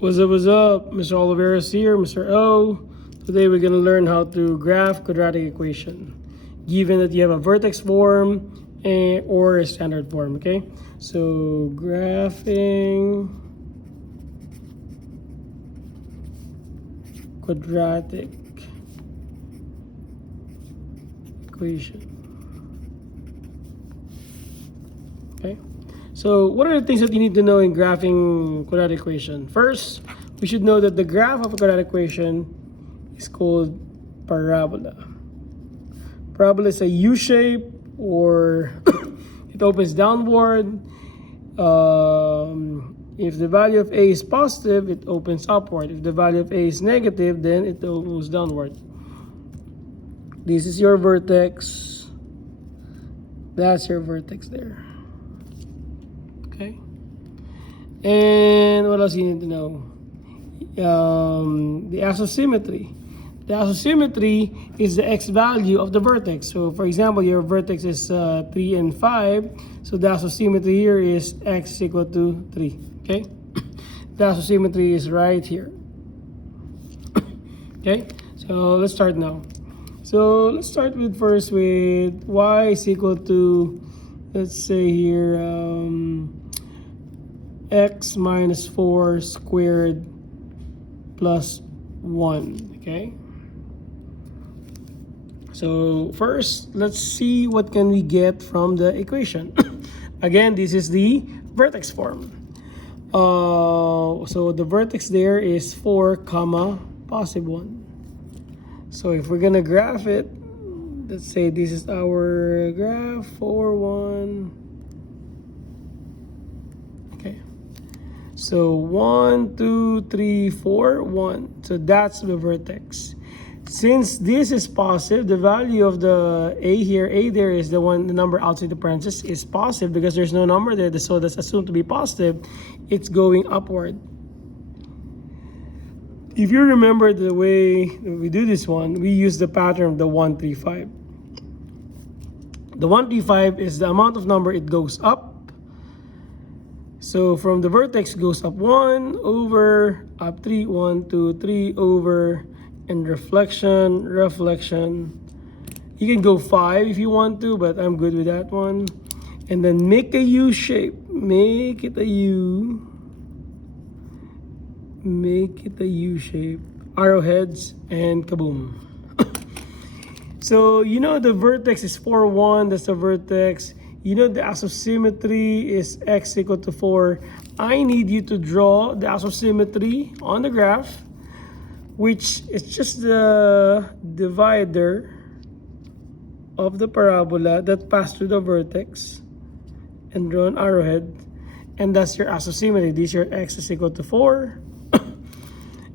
What's up, what's up? Mr. Oliveras here, Mr. O. Today we're going to learn how to graph quadratic equation, given that you have a vertex form or a standard form, okay? So, graphing quadratic equation. Okay? So, what are the things that you need to know in graphing quadratic equation? First, we should know that the graph of a quadratic equation is called parabola. Parabola is a U shape, or it opens downward. If the value of A is positive, it opens upward. If the value of A is negative, then it goes downward. This is your vertex. That's your vertex there. Okay. And what else you need to know? The isosymmetry. The isosymmetry is the x value of the vertex. So for example, your vertex is 3 and 5. So the isosymmetry here is x is equal to 3. Okay. The isosymmetry is right here. Okay. So let's start now. So let's start with first with y is equal to, let's say here, x minus 4 squared plus 1, okay? So first, let's see what can we get from the equation. Again, this is the vertex form. So the vertex there is 4 comma positive 1. So if we're gonna graph it, let's say this is our graph 4, 1. Okay. So 1, 2, 3, 4, 1. So that's the vertex. Since this is positive, the value of the a here, a there is the number outside the parenthesis is positive because there's no number there, so that's assumed to be positive. It's going upward. If you remember the way we do this one, we use the pattern of the 1, 3, 5. The 1, 3, 5 is the amount of number it goes up. So from the vertex goes up 1 over, up 3, 1, 2, 3 over, and reflection. You can go 5 if you want to, but I'm good with that one. And then make a U shape. Make it a U. Make it a U shape. Arrowheads and kaboom. So you know the vertex is 4, 1. That's the vertex. You know the isosymmetry is x equal to 4. I need you to draw the isosymmetry on the graph, which is just the divider of the parabola that passed through the vertex, and draw an arrowhead, and that's your isosymmetry. This your x is equal to 4.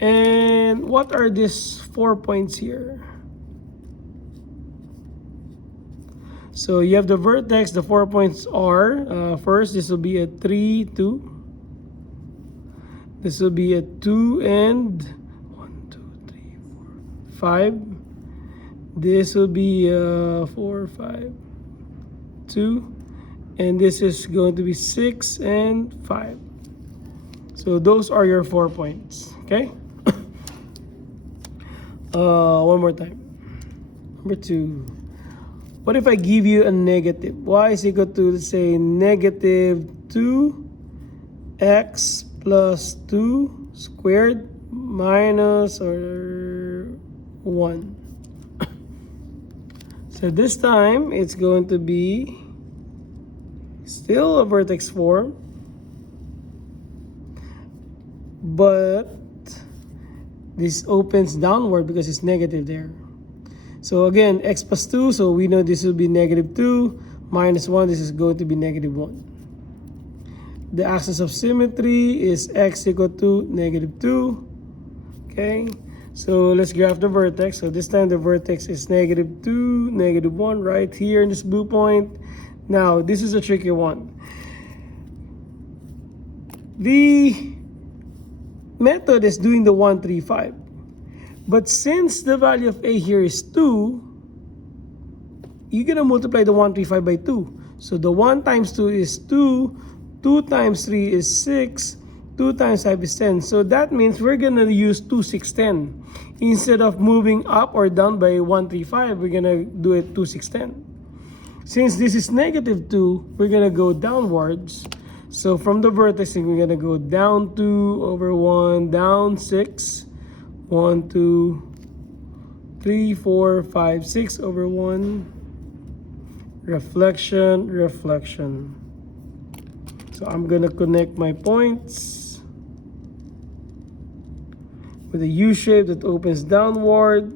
And what are these 4 points here? So you have the vertex. The 4 points are, first, this will be a 3, 2. This will be a 2 and 1, 2, 3, 4, 5. This will be 4, 5, 2. And this is going to be 6 and 5. So those are your 4 points, okay? One more time. Number 2. What if I give you a negative? Y is equal to, let's say, negative 2x plus 2 squared minus or 1. So this time, it's going to be still a vertex form, but this opens downward because it's negative there. So again, x plus 2, so we know this will be negative 2, minus 1, this is going to be negative 1. The axis of symmetry is x equal to negative 2. Okay, so let's graph the vertex. So this time the vertex is negative 2, negative 1 right here in this blue point. Now, this is a tricky one. The method is doing the 1, 3, 5. But since the value of a here is 2, you're going to multiply the 1, 3, 5 by 2. So the 1 times 2 is 2, 2 times 3 is 6, 2 times 5 is 10. So that means we're going to use 2, 6, 10. Instead of moving up or down by 1, 3, 5, we're going to do it 2, 6, 10. Since this is negative 2, we're going to go downwards. So from the vertex, we're going to go down 2 over 1, down 6, 1, 2, 3, 4, 5, 6 over 1. Reflection, reflection. So I'm going to connect my points with a U shape that opens downward.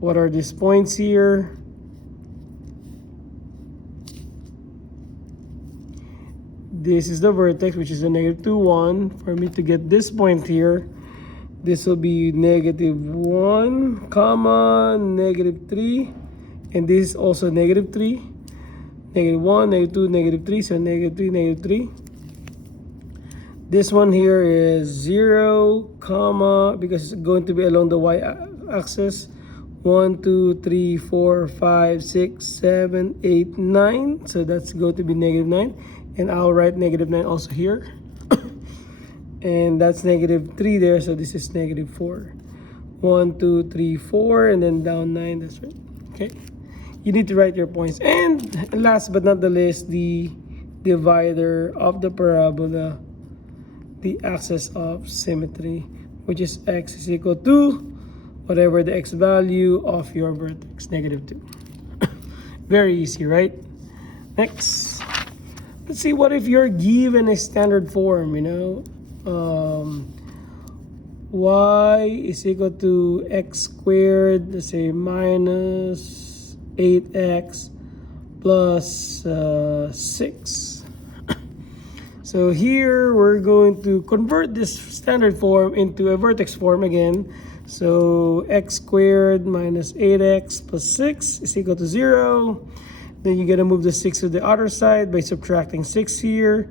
What are these points here? This is the vertex, which is a negative 2, 1. For me to get this point here, this will be negative 1, comma, negative 3. And this is also negative 3. Negative 1, negative 2, negative 3. So negative 3, negative 3. This one here is 0, comma, because it's going to be along the y-axis. 1, 2, 3, 4, 5, 6, 7, 8, 9. So that's going to be negative 9. And I'll write negative 9 also here. And that's negative 3 there, so this is negative 4. 1, 2, 3, 4, and then down 9, that's right. Okay. You need to write your points. And last but not the least, the divider of the parabola, the axis of symmetry, which is x is equal to whatever the x value of your vertex, negative 2. Very easy, right? Next. Let's see, what if you're given a standard form, y is equal to x squared, let's say minus 8x plus 6. So here we're going to convert this standard form into a vertex form again. So x squared minus 8x plus 6 is equal to 0. Then you're going to move the 6 to the other side by subtracting 6 here.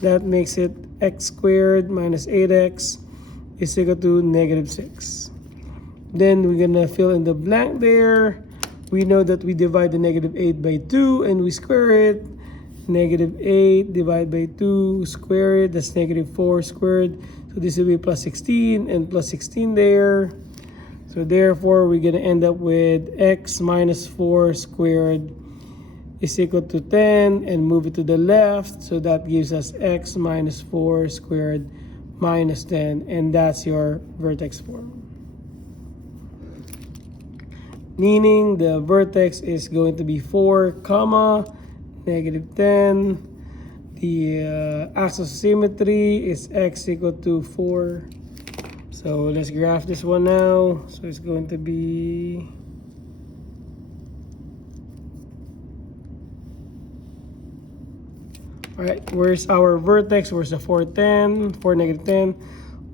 That makes it x squared minus 8x is equal to negative 6. Then we're going to fill in the blank there. We know that we divide the negative 8 by 2 and we square it. Negative 8 divided by 2, square it. That's negative 4 squared. So this will be plus 16 and plus 16 there. So therefore, we're going to end up with x minus 4 squared is equal to 10, and move it to the left, so that gives us x minus 4 squared minus 10, and that's your vertex form. Meaning the vertex is going to be 4, comma, negative 10. The axis of symmetry is x equal to 4. So let's graph this one now. So it's going to be Alright, where's our vertex? Where's the 4, 10? 4, negative 10.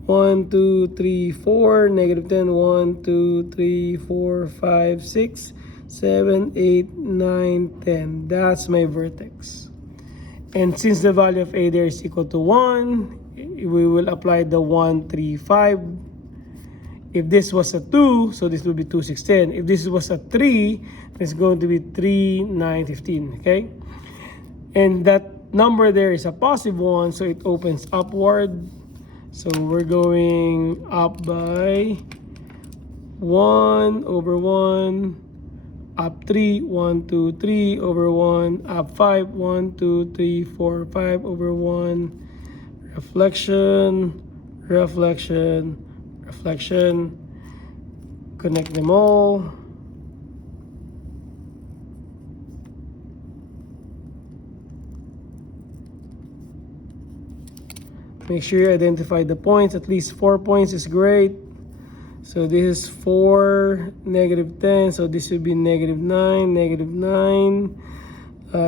1, 2, 3, 4, negative 10. 1, 2, 3, 4, 5, 6, 7, 8, 9, 10. That's my vertex. And since the value of a there is equal to 1, we will apply the 1, 3, 5. If this was a 2, so this will be 2, 6, 10. If this was a 3, it's going to be 3, 9, 15. Okay? And that number there is a positive 1, so it opens upward. So we're going up by 1 over 1, up 3, 1, 2, 3 over 1, up 5, 1, 2, 3, 4, 5 over 1, reflection, reflection, reflection, connect them all. Make sure you identify the points. At least 4 points is great. So this is 4, negative 10. So this will be negative 9, negative 9.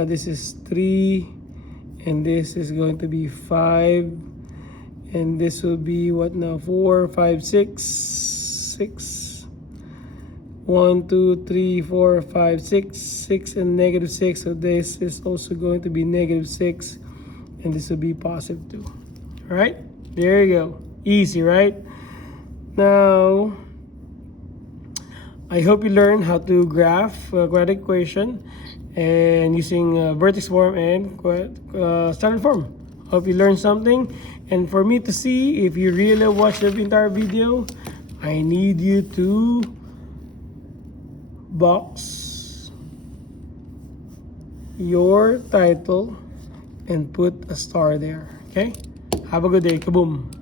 This is 3. And this is going to be 5. And this will be what now? 4, 5, 6. 6. 1, 2, 3, 4, 5, 6. 6 and negative 6. So this is also going to be negative 6. And this will be positive 2. All right, there you go. Easy, right? Now, I hope you learned how to graph a quadratic equation and using vertex form and standard form. Hope you learned something. And for me to see if you really watched the entire video, I need you to box your title and put a star there. Okay? Have a good day. Kaboom.